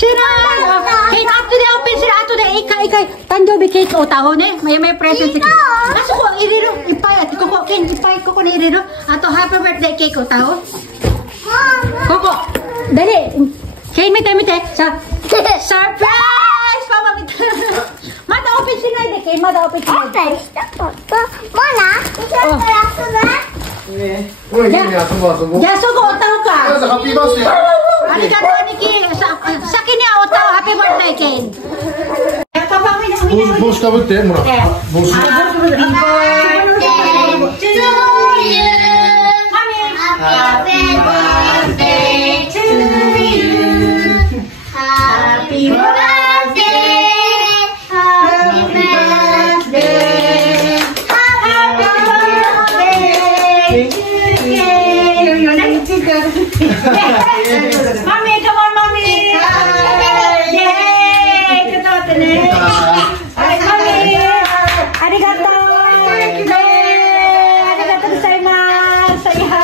Charan! Kate, after the open sila, after the ikay. Tandobi Kate o tao ne. May present si Kate. Aso ko, iriro. Ipay. Koko, Ken, ipay ko na iriro. Ato, happy birthday cake o tao. Koko, dali. Kate, mite. Surprise! Mama, mite. Mada open sila, Kate. Mada open sila. Mona? Jaso ko, o tao ka. Happy birthday. Arigato, Niki. Sa kanya, o tao. Happy birthday, Kate.帽子かぶってもら帽子 Happy birthday to you. Happy birthday to you. Happy birthday. Happy birthday. Happy birthday to you. Mommy, come on, mommy. Yay! Katoto ne. Mommy. Arigato. Arigato gozaimasu. Say hi.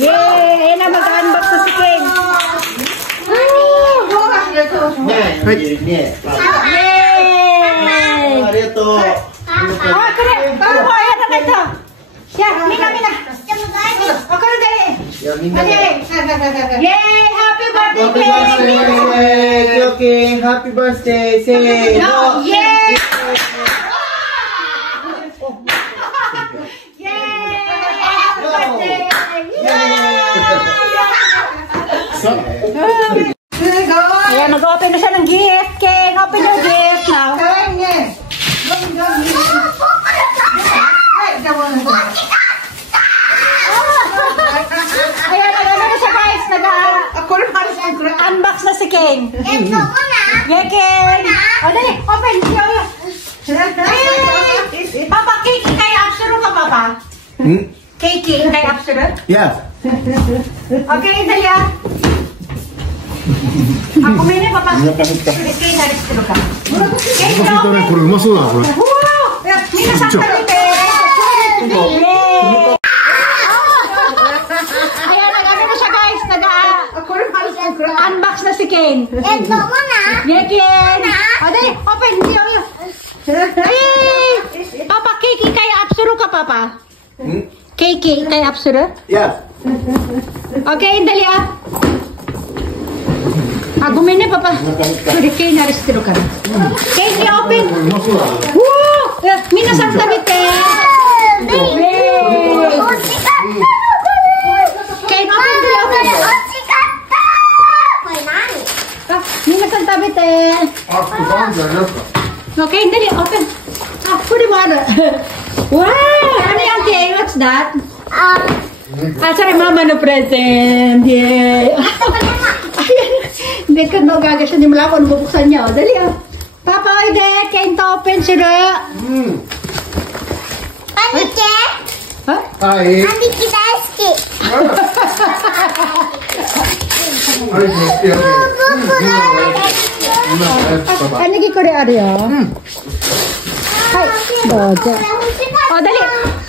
Yay! Na mag-unbox na si King. Yay! Oh, kare. Baru mo ayan na ito. Siya, mina. O, kare dali. Yay! Happy birthday, King! Happy birthday, say No, yay! Ayan, mag-open na siya ng gift, King. Open your gift now. Ayan, nag-ano na siya, guys. Nag-unbox na si King. Yeah, King. O, dali. Open. Papa, cake kay Absolute ka, Papa? Cake kay Absolute? Yeah. Okay, dali ah. Ako may na, Papa. Cake na Absolute ka. Cake na open. これうまそうだなこれ Minasan ka rin, Yay! Ayan, nag-ano na siya, guys. Nag-unbox na si Ken. Yeah, Ken. O, dali, open. Hey! Papa, cake kay Absolute ka, Papa? Cake kay Absolute? Yeah. Okay, dali ah. Gumini, Papa. Sorry, Ken, naristiro ka na. Cake, open. うまそうだな Woo! Minasan ka rin, Ken. Ken, open, dali, open. Minasan tabi, Ken. あ、これバンズありますか Okay, dali, open. Pwede mo ano. Wow! Ano yan, Ken? What's that? Sorry, Mama, no present. Yay! Ayan. Hindi ka gagasya. Hindi mo lang kung bubuksan niya. Dali, ah. Papa, oide. Ken, to open sila. Ha? はい。Ano ko rin ari oh? Hai, dojo. Oh, dali.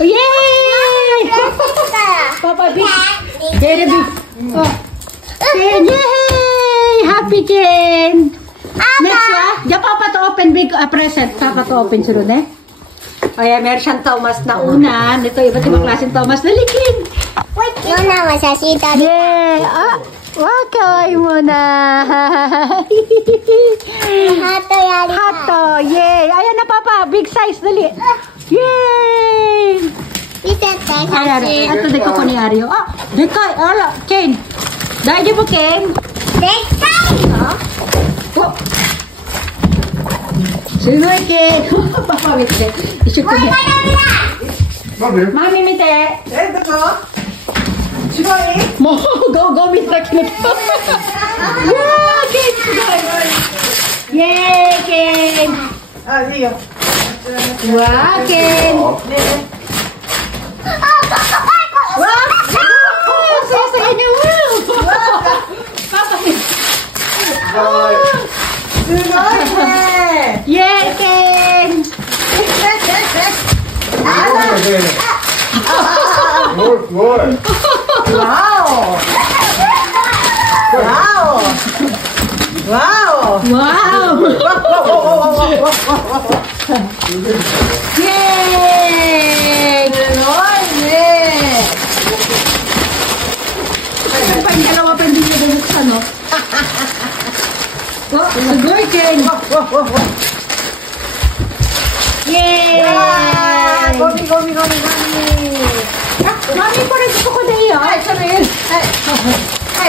Yay! Papa big. Very big. Oh. Ken, yay! Happy Ken. Next ya. Papa to open big present. Papa to open sunod eh. O yan, meron siyang Thomas na unan. Ito, iba't ibang klaseng Thomas. Dali, Ken. Yay! Ah, wakay mo na. Hato, yay! Ayan na, Papa. Big size, dali. Yay! Ayan, ito de ko ni Ario. Ah, dekay. Ala, Ken. Dahil po, Ken. Oh. Sino Ken? Papa, wait. Isip ko niya. Mami, mite. Mo, go, mite. Yeah, Ken. Yay, Ken. Wow, Ken. Wow, saya niya. Papa, Yay, Ken. すごい。わお。わお。わーイェーイ。すごいね。やっぱりdalawa pa hindi niya bubuksan, no? Oh,すごいKen. Yay! ゴミゴミゴミゴミ。Mami,これここでいいよ。はい、それいい。は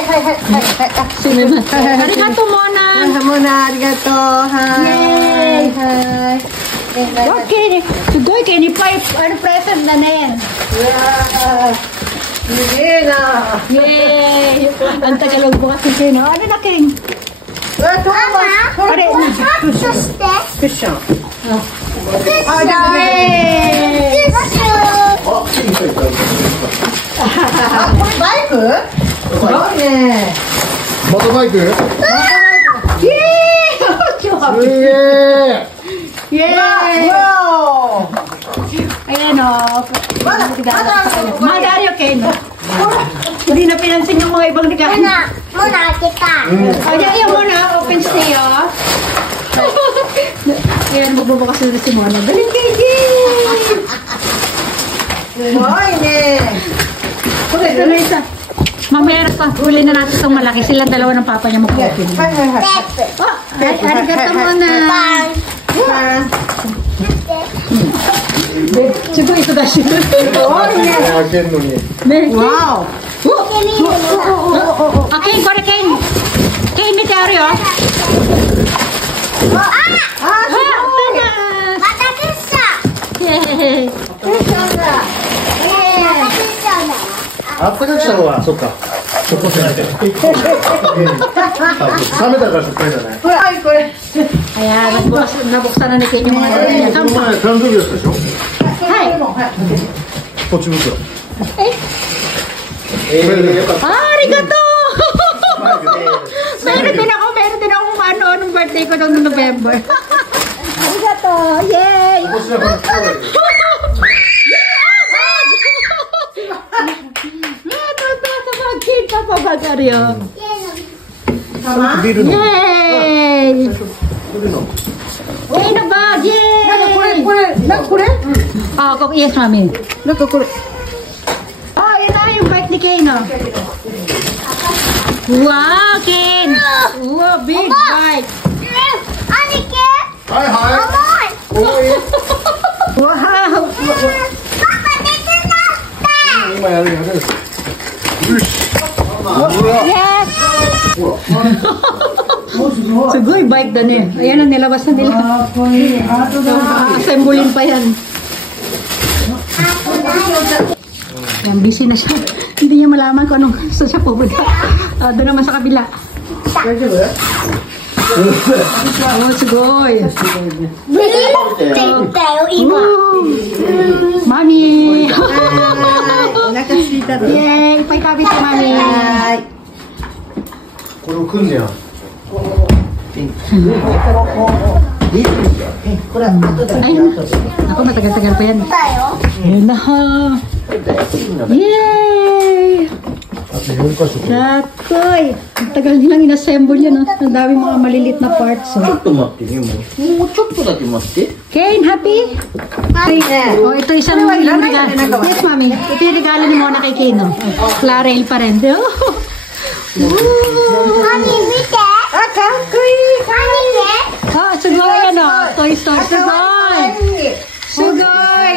いはいはいはいはい。すみません。ありがとう、モナ。モナありがとう。はい。Okay,すごいKen. Iっぱいpresentだね。すげえな。Yay! Ang tagal ng bukas ni Ken. Ano na Ken? あれ、そして。クッション。Yay! これバイク？すごいね。またバイク？イエーイ！超ハッピー。すげえ。イエーイ！Ayan o. Madali okay na. Hindi na pinansin yung mga ibang regalo. Muna kita. Ayan muna. Open stay o. Ayan, magbubukas na si Mona. Galing KJ!すごいね。Ito na isa. Mamaya pa. Huli na natin itong malaki. Silang dalawa ng papa niya mag-open. はいはいはい。 Oh, arigato Mona. Siguro ito dash. すごいね。開けんのに。わあ、Ken,これKen. Ken,見てあるよ。あ、あ、またクッション。イェーイ。クッションだ。またクッションだ。あったかくした方が、そっか。そこじゃない。冷めたからそっかいだね。お。はいこれ。Ayan, nabuksan na ni Ken yung mga dala niya. この前誕生日だったでしょ。はい。ポチ袋。ありがとうmeron din ako nung birthday ko noong November. Arigato! Yay! Yay! Yay na bag! Yay! なんかこれ？ Yes, mami. なんかこれ。 Ito yung bike ni Ken. Wow, Ken! Wow, big bike! 兄貴、はいは重い。い。Wow! パパ寝てなって。今やるやる。よし。 Yes! Sugoy, bike na niya. Ayan ang nilabas na nila. Assemblein pa yan. Yan, busy na siya. Hindi niya malaman kung anong saan siya pupunta. Doon naman sa kabila. Oh, sugoy. Mami! Yay! Ipay-tabi si Mami. これを組んでやん。 Ayun na. Ako, matagal-tagal pa yan. Ayun na. Yay! Sakoy! Ang tagal nilang inassemble yan. Ang dami mga malilit na parts. ちょっと待ってね、もうちょっとだけ待って。 Ken, happy? Oh, ito isang regalo. Yes, mami. Ito yung regalo ni Mona kay Ken. Clarel pa rin. Mami, 見て。 あ、かっこいい。 Oh, sugoy ano. Toy Story. Sugoy! Sugoy!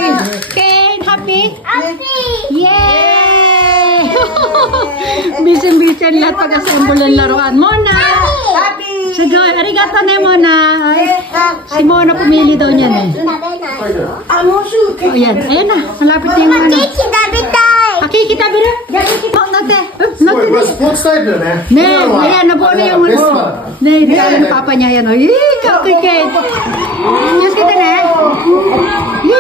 Ken, happy? Yay! Busy-busy ang lahat pag-assemble ng laruan. Mona! Happy. Sugoy! Arigato na Mona! Si Mona pumili daw niyan eh. あ、もうすぐ。 Oh, yan. Ayan na. Malapit na yung ano. ケーキ食べたい。 Aki, kita bira? Oh, nate. すごい、これスポーツタイプだね。 Ne, ayan, nabuo na yungベストだ。 Ne, regalo ni Papa niya yan. Oh, yay! Cupcake cake! Yes, kita na. Yay!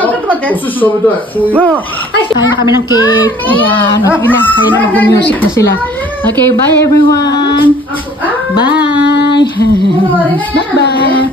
ちょっと待って。お寿司食べたい。醤油。 Ay, kain na kami ng cake. Ayan. Sige na. Ayun na, mag-music na sila. Okay, bye everyone. Bye. Bye-bye.